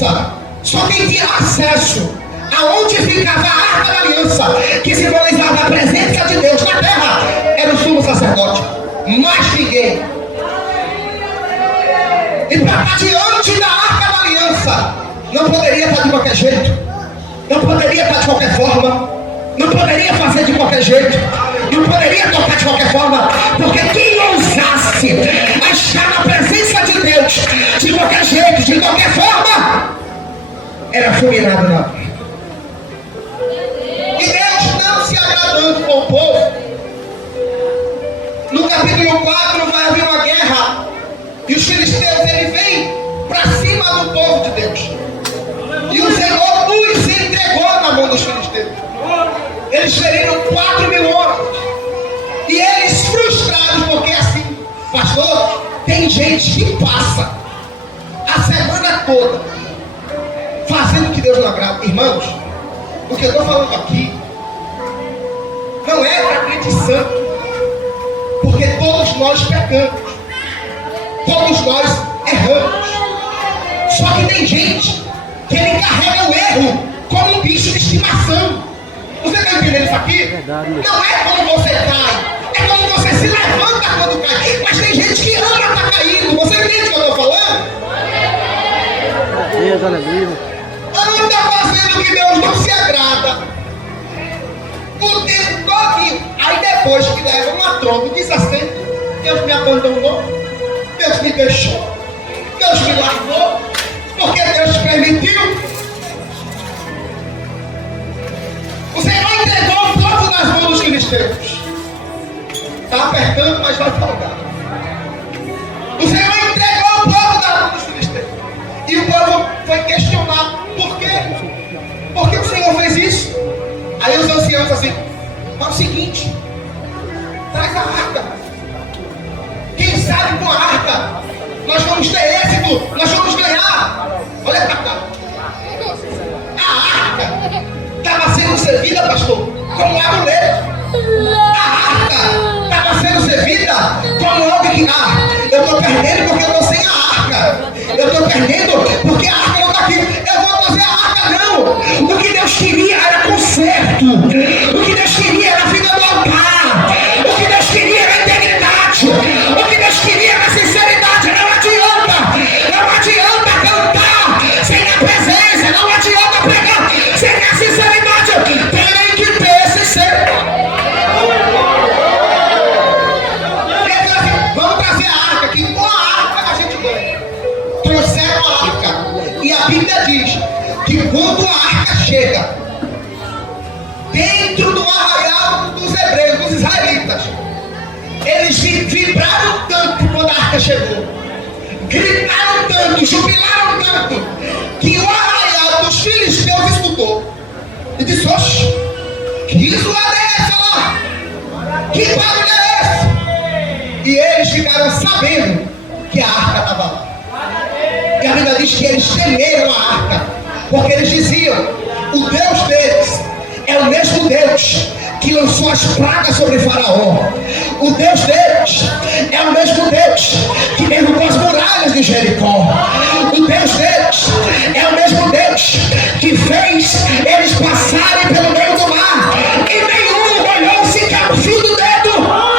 aliança, só quem tinha acesso aonde ficava a arca da aliança, que simbolizava a presença de Deus na terra, era o sumo sacerdote. Mais ninguém. E para estar diante da arca da aliança, não poderia estar de qualquer jeito, não poderia estar de qualquer forma, não poderia fazer de qualquer jeito, não poderia tocar de qualquer forma, porque quem ousasse estar na presença de Deus de qualquer jeito, de qualquer forma, era fulminado na hora. E Deus não se agradando com o povo, no capítulo 4 vai haver uma guerra, e os filisteus ele vem para cima do povo de Deus, e o Senhor os entregou na mão dos filisteus. Eles feriram 4.000 homens, e eles frustrados, porque assim, pastor, tem gente que passa a semana toda fazendo o que Deus não agrada. Irmãos, o que eu estou falando aqui não é para crente santo, porque todos nós pecamos, todos nós erramos. Só que tem gente que ele carrega o erro como um bicho de estimação. Você está entendendo isso aqui? Não é como você cai, é como você se levanta quando cai. Mas tem gente que ama estar caindo. Você entende o que eu estou falando? Anda fazendo que Deus não se agrada o tempo todo. Aí depois que leva uma tromba e diz assim: Deus me abandonou, Deus me deixou, Deus me largou, porque Deus permitiu. O Senhor entregou o povo nas mãos dos filisteus. Está apertando, mas vai folgar. O Senhor entregou o povo nas mãos dos filisteus. E o povo foi questionar: por quê? Por que o Senhor fez isso? Aí os anciãos assim: é o seguinte, traz a arca. Quem sabe com a arca nós vamos ter êxito, nós vamos ganhar. Olha para cá. A arca estava sendo servida, pastor, como um amuleto. A arca estava sendo servida como algo que, eu estou perdendo porque eu estou sem a arca. Eu estou perdendo porque a arca não está aqui. Eu vou trazer a arca, não. O que Deus queria era conserto. O que Deus queria era a vida do altar. O que Deus queria era a integridade. O que Deus queria era a sinceridade. Não adianta cantar sem a presença. Não adianta pregar sem a sinceridade. Tem que ter esse ser. Vamos trazer a arca, que com a arca a gente ganha. Trouxeram a arca. E a Bíblia diz que quando a arca chega dentro do arraial dos hebreus, dos israelitas, eles vibraram tanto quando a arca chegou, gritaram tanto, jubilaram tanto, que o arraial dos filisteus escutou e disse: oxe, que zoada é essa lá? Que barulho é esse? E eles ficaram sabendo que a arca estava lá. E a Bíblia diz que eles temeram a arca, porque eles diziam: o Deus deles é o mesmo Deus que lançou as pragas sobre Faraó. O Deus deles é o mesmo Deus que derrubou as muralhas de Jericó. O Deus deles é o mesmo Deus que fez eles passarem pelo meio do mar e nenhum olhou sequer o fio do dedo.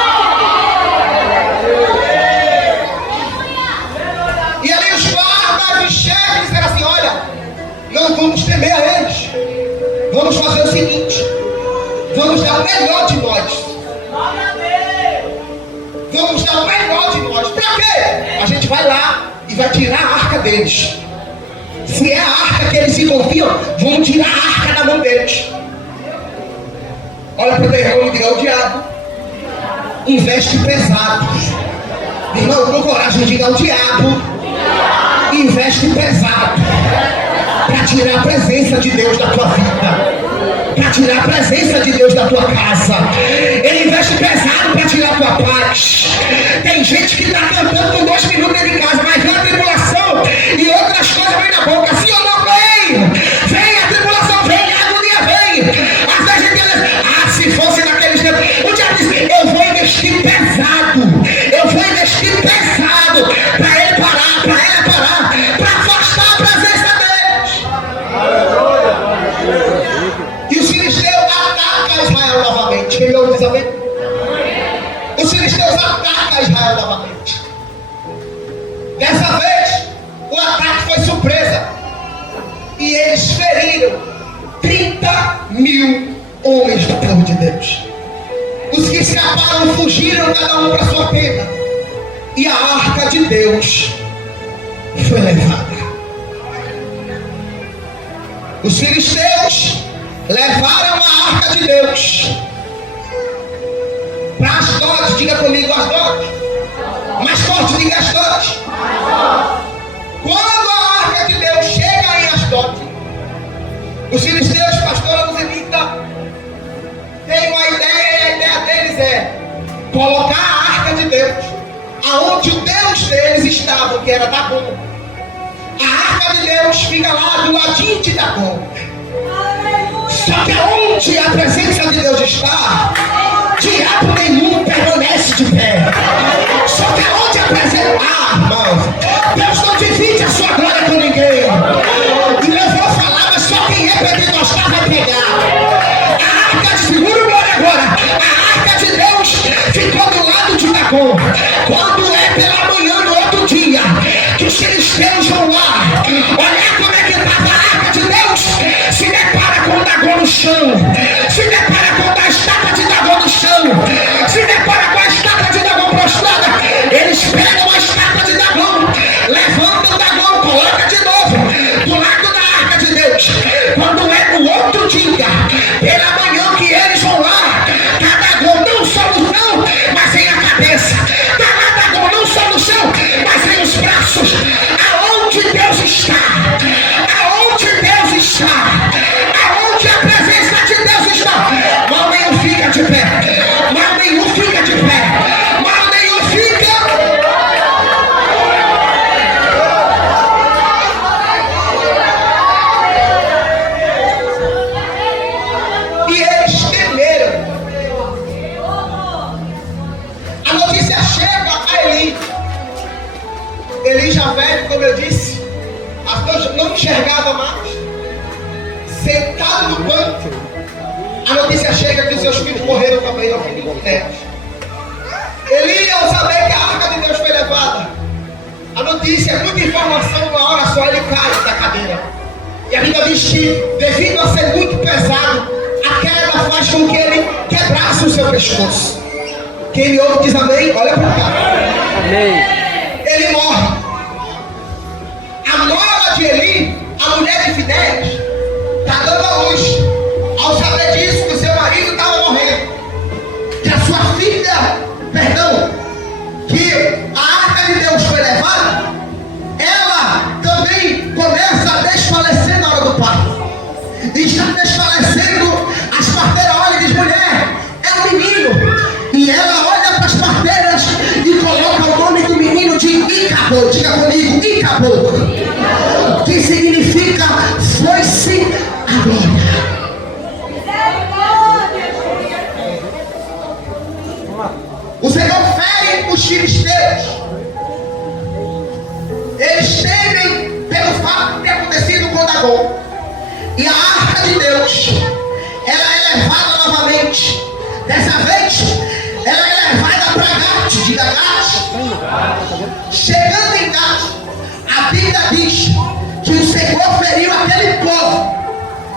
E ali os guardas, os chefes disseram assim: olha, não vamos temer a eles, vamos fazer o seguinte, vamos dar o melhor de nós. Vamos dar o melhor de nós. Para quê? A gente vai lá e vai tirar a arca deles. Se é a arca que eles se confiam, vamos tirar a arca da mão deles. Olha para o teu irmão e diga: o diabo investe pesado. Irmão, com coragem, diga: o diabo investe pesado para tirar a presença de Deus da tua vida, para tirar a presença de Deus da tua casa. Ele investe pesado para tirar a tua paz. Tem gente que está cantando com 2 minutos dentro de casa, mas vem a tribulação e outras coisas vêm na boca. Sim ou não vem? Vem a tribulação, vem a agonia, vem. Às vezes a gente diz: se fosse naqueles tempos. O diabo diz: eu vou investir pesado, eu vou investir pesado para ele parar, para ela parar, para afastar a presença dele. e eles feriram 30.000 homens do povo de Deus. Os que escaparam fugiram cada um para sua tenda, e a arca de Deus foi levada. Os filisteus levaram a arca de Deus para Asdod. Diga comigo, Asdod. Mais forte, diga Asdod. Quando a arca de Deus chega em Asdod, os filisteus, pastor Luzemita, têm uma ideia, e a ideia deles é colocar a arca de Deus aonde o Deus deles estava, que era Dagon. A arca de Deus fica lá do ladinho de Dagon. Só que aonde a presença de Deus está, diabo nenhum permanece de pé. Só que aonde a presença... irmãos, Deus não divide a sua glória com ninguém. E eu vou falar, mas só quem é pentecostal vai pegar. A arca de... Segura o glória agora. A arca de Deus ficou do lado de Dagon. Quando é pela manhã do outro dia que os filisteus vão lá olhar como é que estava a arca de Deus, se depara com Dagon no chão, se depara com a estátua de Dagon no chão, se depara com a estátua de Dagon prostrada. Eles pegam a estátua de Dagon, levantam Dagon, colocam de novo do lado da arca de Deus. Quando é no outro dia, pela manhã que eles vão lá, tá Dagon não só no chão, mas em a cabeça, tá lá Dagon não só no chão, mas em os braços. Aonde Deus está? Aonde Deus está? Aonde a presença de Deus está? Mal nenhum fica de pé. Mal nenhum fica de pé. Mal nenhum fica. E eles temeram. A notícia chega a Eli. Eli já velho, como eu disse, não enxergava mais, sentado no banco. A notícia chega que os seus filhos morreram também, não tem nenhum neto. Eli, ao saber que a arca de Deus foi levada, a notícia, muita informação, uma hora só ele cai da cadeira. E a Bíblia diz que, devido a ser muito pesado, a queda faz com que ele quebrasse o seu pescoço. Quem me ouve diz amém? Olha para cá. Amém. Ele morre. A nora de Eli, a mulher de Finéias, está dando a luz. Ao saber disso, que o seu marido estava morrendo, que a sua filha, que a arca de Deus foi levada, ela também começa a desfalecer na hora do parto. E está desfalecendo, as parteiras olham e dizem: mulher, é um menino. E ela olha para as parteiras e coloca o nome do menino de Icabod. Diga comigo, Icabod, que significa foi-se a glória. O Senhor fere os filisteus. Eles temem pelo fato de ter acontecido com Dagon. E a arca de Deus, ela é levada novamente. Dessa vez, ela é levada para Gate, diga Gate. Chegando em Gate, a Bíblia diz que o Senhor feriu aquele povo.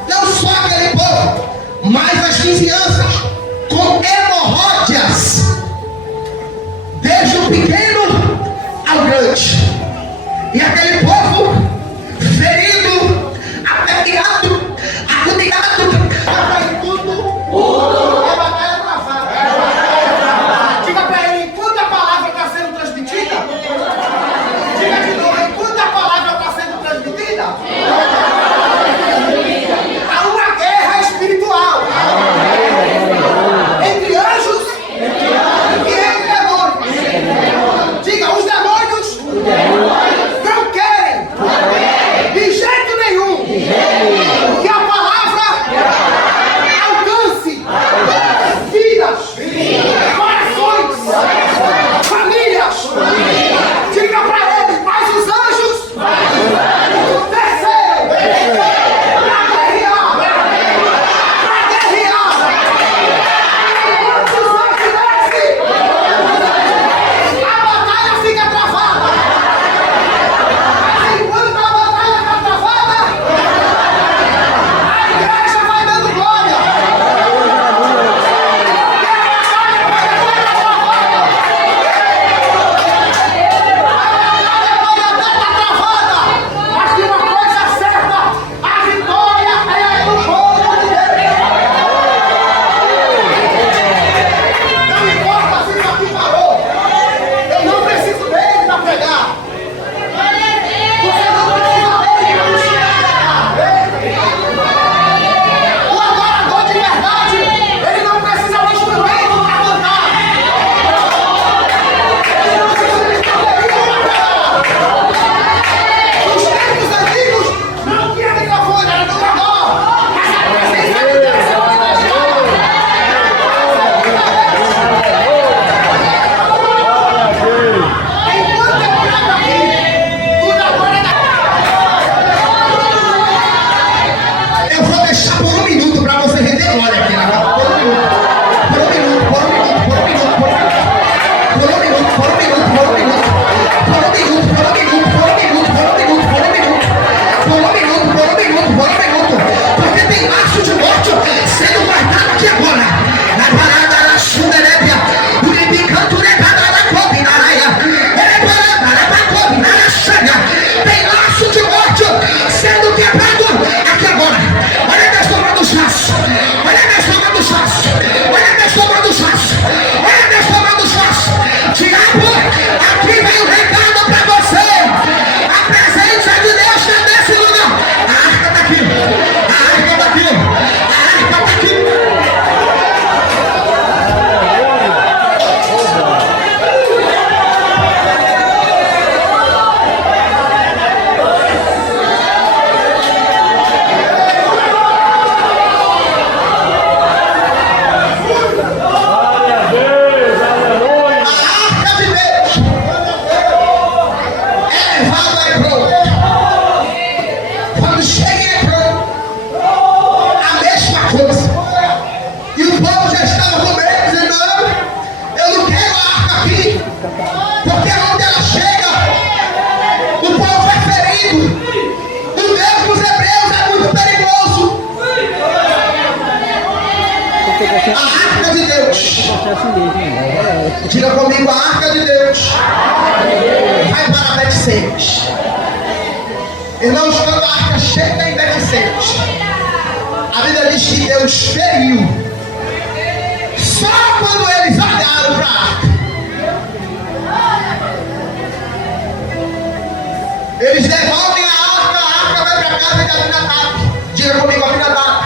Não só aquele povo, mas as vizinhanças, com hemorróidas, desde o pequeno ao grande. E aquele povo ferido, aperreado, agoniado, para tudo. É batalha travada. Diga para ele, enquanto a palavra está sendo transmitida, diga de novo, enquanto a palavra está sendo transmitida, quando chega em Ecrã, a mesma coisa. E o povo já estava com medo, dizendo: não, eu não quero a arca aqui, porque onde ela chega, o povo é ferido. O Deus dos Hebreus é muito perigoso. A arca de Deus. Diga comigo: a arca de Deus vai para Bet-Semes. Irmãos, quando a arca chega em Bet-Semes, a Bíblia diz que Deus feriu. Só quando eles olharam para a arca, eles devolvem a arca vai para a casa de Abinadab. Diga comigo: Abinadab.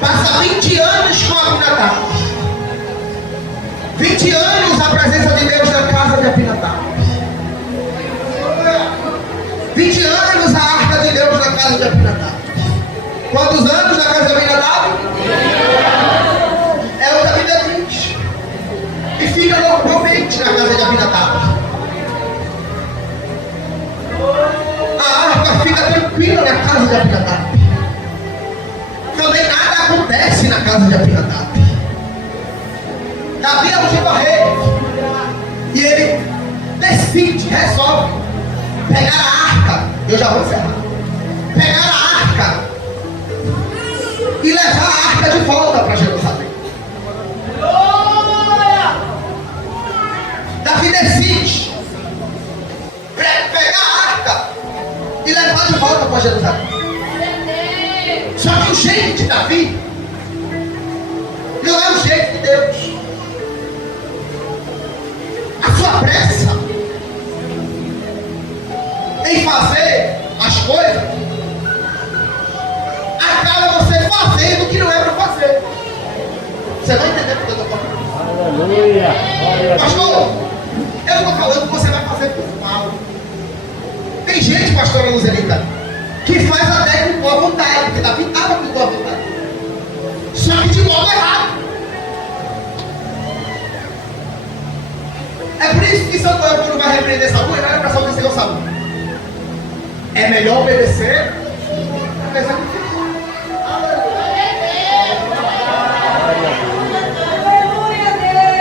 Passa 20 anos com Abinadab. 20 anos a presença de Deus na casa de Abinadab. 20 anos a arca de Deus na casa de Abinadab. Quantos anos na casa de Abinadab? É o que a Bíblia diz. E fica normalmente na casa de Abinadab. A arca fica tranquila na casa de Abinadab. Também nada acontece na casa de Abinadab. Davi é ungido rei. E ele decide, resolve pegar a arca. Eu já vou encerrar. Pegar a arca e levar a arca de volta para Jerusalém. Davi decide pegar a arca e levar de volta para Jerusalém. Só que o jeito de Davi não é o jeito de Deus. A sua pressa em fazer as coisas acaba você fazendo o que não é para fazer. Você vai entender o que eu estou falando? Aleluia! Pastor, eu estou falando que você vai fazer por mal. Tem gente, pastora Luzelita, que faz até com boa vontade, porque Davi estava com boa vontade, só que de modo errado. É por isso que Santo Antônio, quando vai repreender Saul, ele vai para Saul e dizer: Saul, é melhor obedecer do que sacrificar.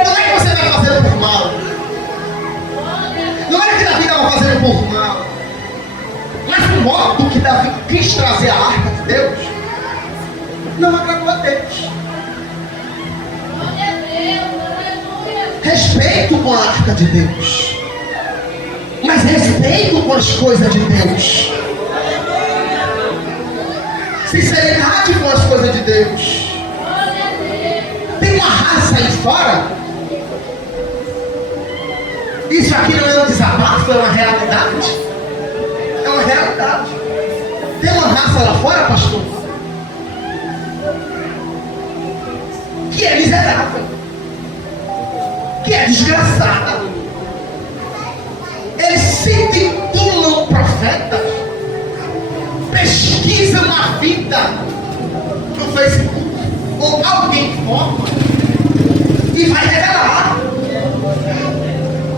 Não é que você vai fazendo por mal. Não é que Davi estava fazendo por mal. Mas o modo que Davi quis trazer a arca de Deus não agradou a Deus. Respeito com a arca de Deus, mas respeito com as coisas de Deus. Sinceridade com as coisas de Deus. Tem uma raça aí fora. Isso aqui não é um desabafo, é uma realidade. É uma realidade. Tem uma raça lá fora, pastor, que é miserável, que é desgraçada. Eles se titulam profetas, pesquisam a vida no Facebook ou alguém forma e vai revelar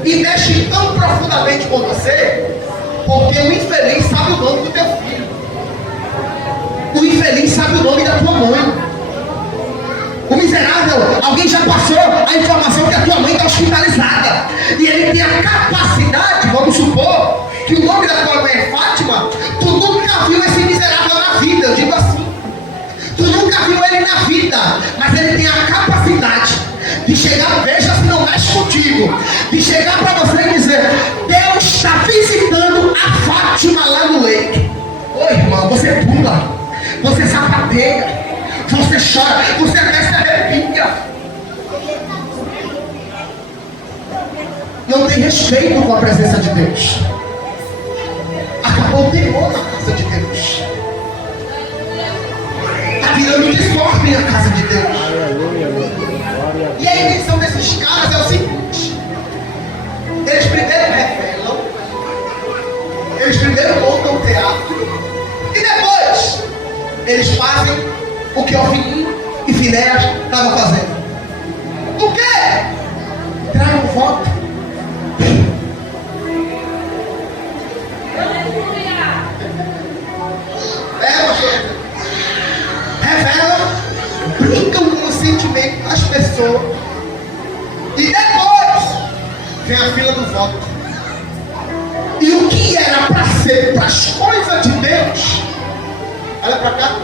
e mexe tão profundamente com você, porque o infeliz sabe o nome do teu filho, o infeliz sabe o nome da tua mãe. O miserável, alguém já passou a informação que a tua mãe está hospitalizada e ele tem a capacidade, vamos supor, que o nome da tua mãe é Fátima. Tu nunca viu esse miserável na vida, eu digo assim. Tu nunca viu ele na vida, mas ele tem a capacidade de chegar, veja se não mexe contigo, de chegar para você e dizer: Deus está visitando a Fátima lá no leito. Oi, irmão, você pula, você sapateia, você chora, você até se arrepia. Não tem respeito com a presença de Deus. Acabou o temor na casa de Deus. Está virando desordem na casa de Deus. E a intenção desses caras é o seguinte: eles primeiro revelam, eles primeiro montam o teatro, e depois eles fazem o que Ofni e Finéias estavam fazendo. O quê? Trai um voto. pessoa. E depois vem a fila do voto. E o que era para ser para as coisas de Deus? Olha para cá.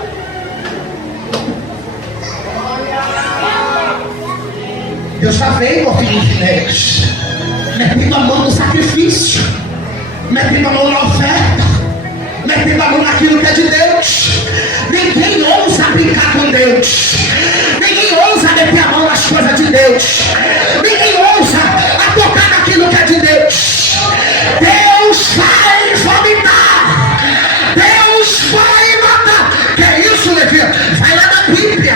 Deus já veio, meu filho de Deus, metendo a mão no sacrifício, metendo a mão na oferta, metendo a mão naquilo que é de Deus. Ninguém ousa brincar com Deus. Ninguém ousa meter a mão nas coisas de Deus. Ninguém ousa a tocar naquilo que é de Deus. Deus vai vomitar. Deus vai matar. Que é isso, Levi? Vai lá na Bíblia.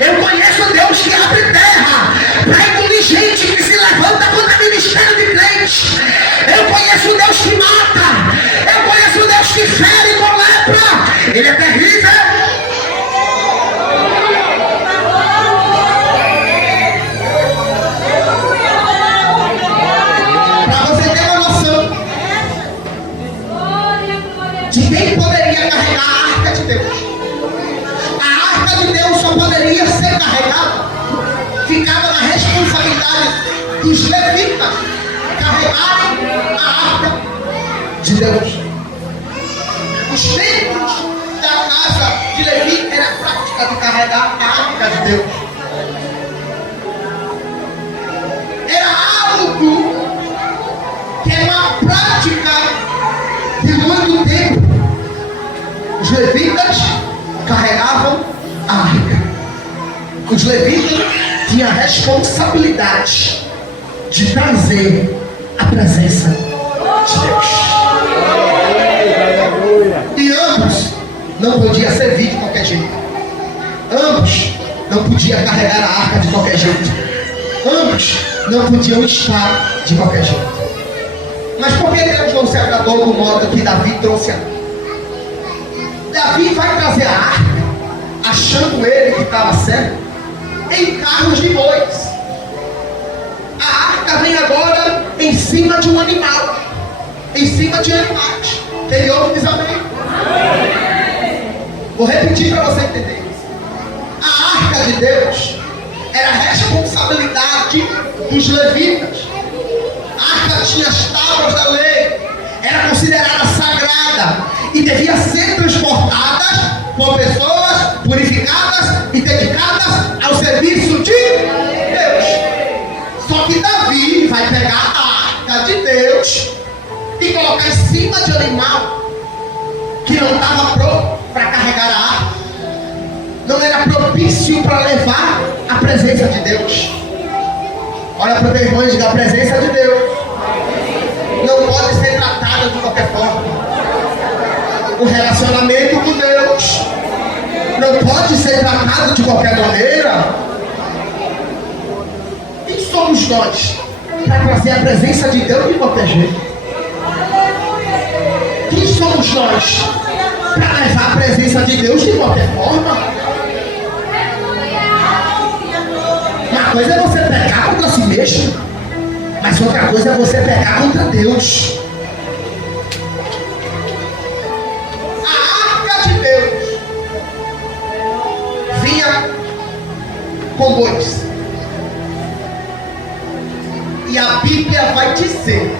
Eu conheço Deus que abre terra para engolir gente que se levanta contra o ministério de crente. Eu conheço Deus que mata. Eu conheço Deus que fere com lepra. Ele é terrível. Para você ter uma noção de quem poderia carregar a arca de Deus. A arca de Deus só poderia ser carregada, ficava na responsabilidade dos levitas carregarem a arca de Deus. Os membros da casa de Levi era a prática de carregar a arca de Deus. Era algo que era uma prática de muito tempo. Os levitas carregavam a arca. Os levitas tinham a responsabilidade de trazer a presença de Deus. E ambos não podiam servir de qualquer jeito. Ambos não podiam carregar a arca de qualquer jeito. Ambos não podiam estar de qualquer jeito. Mas por que Deus não se agradou do modo que Davi trouxe a arca? Davi vai trazer a arca, achando ele que estava certo, em carros de bois. A arca vem agora em cima de um animal, em cima de animais. Quem ouve diz amém? Vou repetir para você entender isso. A arca de Deus era a responsabilidade dos levitas. A arca tinha as tábuas da lei, era considerada sagrada e devia ser transportada por pessoas purificadas e dedicadas ao serviço de Deus. Só que Davi vai pegar a arca de Deus e colocar em cima de um animal que não estava pronto para carregar a arca. Não era propício para levar a presença de Deus. Olha para o teu irmão e diga: a presença de Deus não pode ser tratada de qualquer forma. O relacionamento com Deus não pode ser tratado de qualquer maneira. Quem somos nós para trazer a presença de Deus de qualquer jeito? Quem somos nós para levar a presença de Deus de qualquer forma? Uma coisa é você pecar contra si mesmo, mas outra coisa é você pecar contra Deus. A arca de Deus vinha com bois. E a Bíblia vai dizer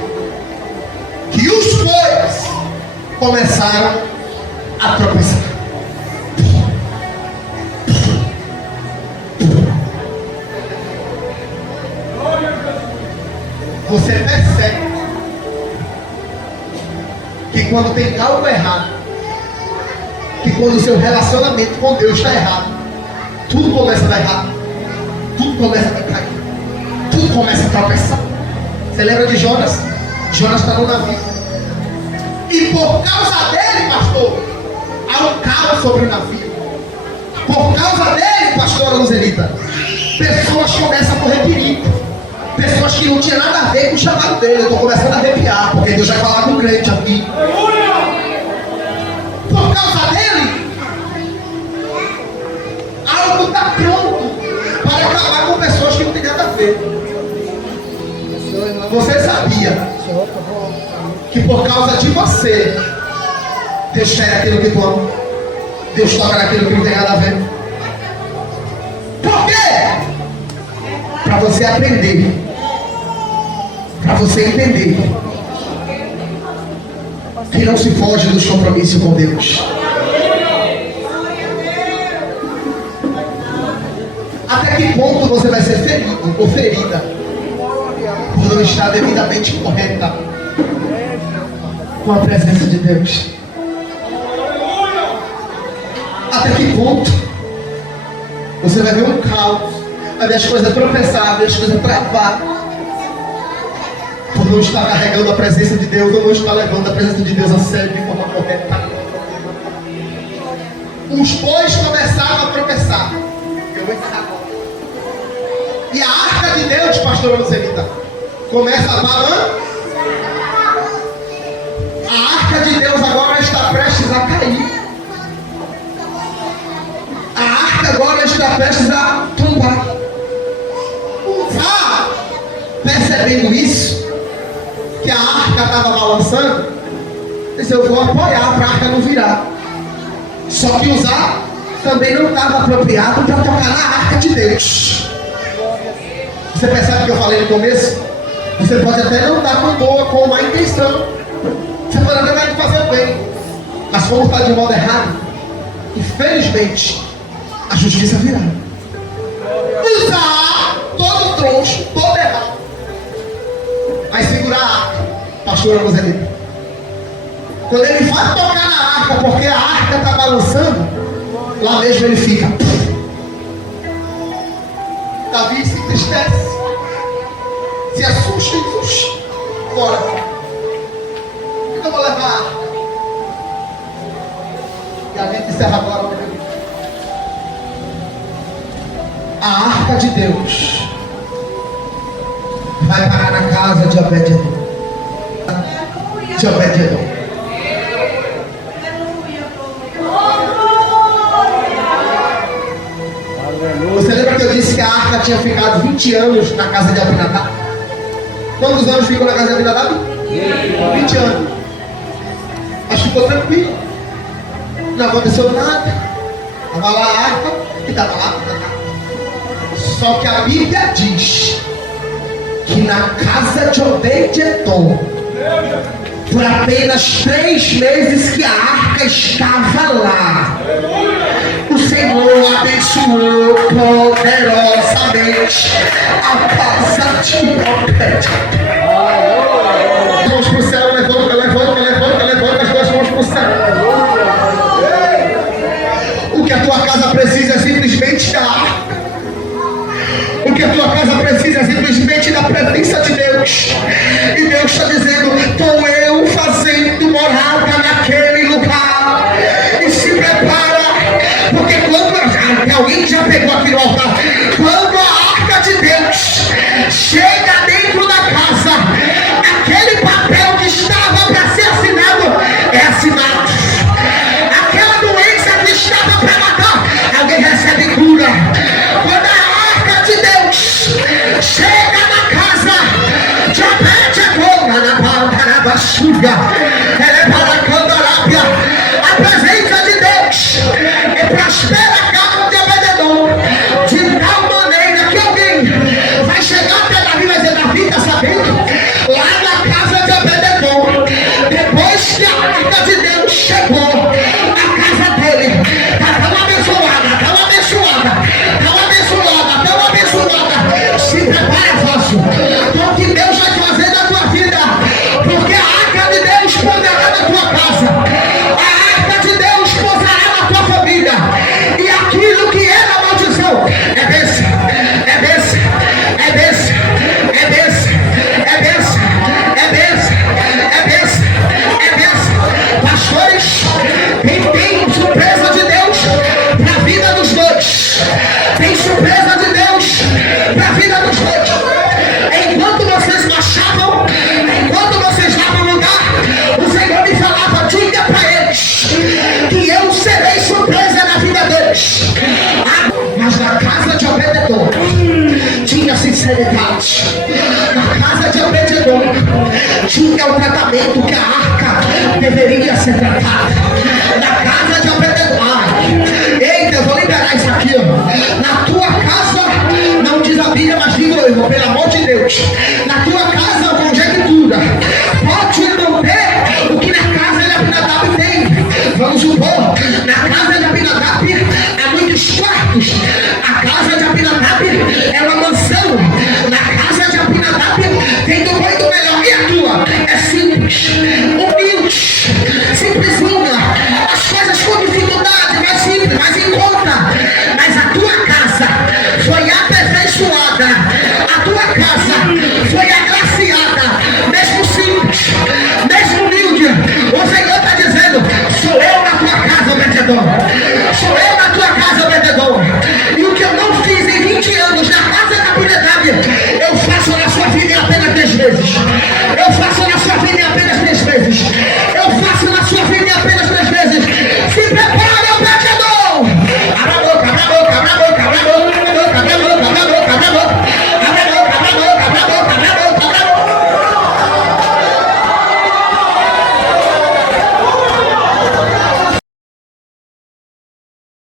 que os bois começaram a tropeçar. Você percebe que quando tem algo errado, que quando o seu relacionamento com Deus está errado, tudo começa a dar errado, tudo começa a cair, tudo começa a tropeçar. Você lembra de Jonas? Jonas está no navio. E por causa dele, pastor, há um caos sobre o navio. Por causa dele, pastor Luzelita, pessoas começam a correr perigo. Pessoas que não tinham nada a ver com o chamado dele. Eu estou começando a arrepiar, porque Deus vai falar com o crente aqui. Por causa dele, algo está pronto para acabar com pessoas que não têm nada a ver. Você sabia que por causa de você, Deus fere aquilo que tu ama? Deus toca naquilo que não tem nada a ver? Por quê? para você aprender, para você entender que não se foge dos compromissos com Deus. Até que ponto você vai ser ferido ou ferida por não estar devidamente correta com a presença de Deus? Até que ponto você vai ver um caos, vai ver as coisas tropeçar, ver as coisas travar, por não estar carregando a presença de Deus, ou não estar levando a presença de Deus a sério de forma correta. Os bois começaram a tropeçar. Eu vou encerrar agora. E a arca de Deus, pastor Lucelita, começa a balançar. A arca de Deus agora está prestes a cair. A arca agora está prestes a tombar. Uzá, percebendo isso, que a arca estava balançando, disse: eu vou apoiar para a arca não virar. Só que Uzá também não estava apropriado para tocar na arca de Deus. Você percebe o que eu falei no começo? Você pode até não estar com boa, com má intenção. Você pode até não fazer o bem, mas como está de modo errado, infelizmente a justiça virá. Uzá, todo troncho, todo errado, vai segurar a arca, pastor Roselito. Quando ele vai tocar na arca, porque a arca está balançando, lá mesmo ele fica. Davi se entristece, se assusta e puxa. Agora, eu vou levar a arca. E a gente encerra agora. A arca de Deus vai parar na casa de Obed-Edom. De Obed-Edom. Você lembra que eu disse que a arca tinha ficado 20 anos na casa de Abinadab? Quantos anos ficou na casa de Abinadab? 20 anos. Mas ficou tranquilo. Não aconteceu nada. Estava lá a arca e estava lá. Só que a Bíblia diz que na casa de Obed-Edom, por apenas 3 meses que a arca estava lá, o Senhor abençoou poderosamente a casa de Obed-Edom. Vamos para o céu, levanta, as duas mãos para o céu. O que a tua casa precisa é simplesmente da arca. O que a tua casa precisa é simplesmente da presença de Deus. E Deus está dizendo: estou eu fazendo morada naquele lugar. E se prepara, porque quando alguém já pegou aqui no altar, quando a arca de Deus chega dentro da casa, aquele papel que estava para ser assinado é assinado. Aquela doença que estava para matar, alguém recebe cura. Quando a arca de Deus chega na casa de Obed-Edom, a presença de Deus é prospera a casa de Obed-Edom de tal maneira que alguém vai chegar até Davi e vai dizer: Davi, está sabendo? Lá na casa de Obed-Edom, depois que a arca de Deus chegou, a casa dele está tão abençoada, tão abençoada, tão abençoada, tão abençoada. Se prepara, vaso, porque Deus vai fazer na tua vida, porque a arca de Deus poderá na tua casa, a arca de Deus pousará na tua família, e aquilo que era maldição é bênção, é bênção, é bênção, é bênção, é bênção, é bênção, é bênção, é bênção. Pastores, tem surpresa de Deus para a vida dos dois. Tem surpresa de Deus para a vida dos dois. Enquanto vocês marchavam, enquanto vocês estavam no lugar, o Senhor me falava: diga para eles que eu serei surpresa na vida deles. Mas na casa de Obed-Edom tinha sinceridade. Na casa de Obed-Edom tinha o tratamento que a arca deveria ser tratada.